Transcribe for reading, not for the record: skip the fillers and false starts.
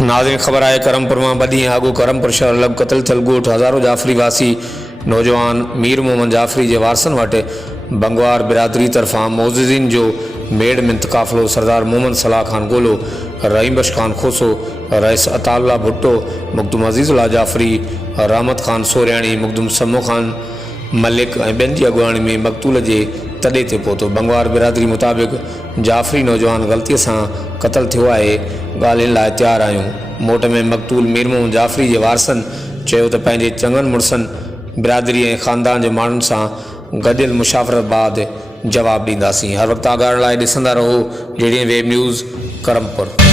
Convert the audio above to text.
नाज़रीन ख़बर आहे क़रमपुर में 2 ॾींहं अॻु क़रमपुर शहर लॻ क़तल थियल ॻोठ हज़ारो जाफ़री वासी नौजवान मीर मोहम्मद जाफ़री के वारसनि वटि बंगवार बिरादरी तरफान मोज़िज़िन जो मेड़ मिंत काफ़िलो सरदार मोहम्मद सलाह खान गोलो, रहीम बख्श खान खोसो, रईस अताउल्ला भुट्टो, मुक़दम अज़ीज़ुल्लाह जाफ़री, रहमत खान सोरियाणी, मुक़दम समो खान मलिक ऐं ॿियनि जी अॻुवाणी में मक़तूल जे तॾे ते पहुतो। बंगवार बिरादरी मुताबिक़ जाफ़री नौजवान ग़लतीअ सां क़तल थियो आहे। ॻाल्हियुनि लाइ तयार आहियूं। मोट में मक़तूल मीर मोहम्मद जाफ़री जे वारसनि चयो त पंहिंजे चङनि मुड़सनि बिरादरी ऐं ख़ानदान जे माण्हुनि सां गॾियल मुशावरत बाद जवाबु ॾींदासीं। हर वक़्तु आगाह लाइ ॾिसंदा रहो ॻाल्हين वेब न्यूज़ क़रमपुर।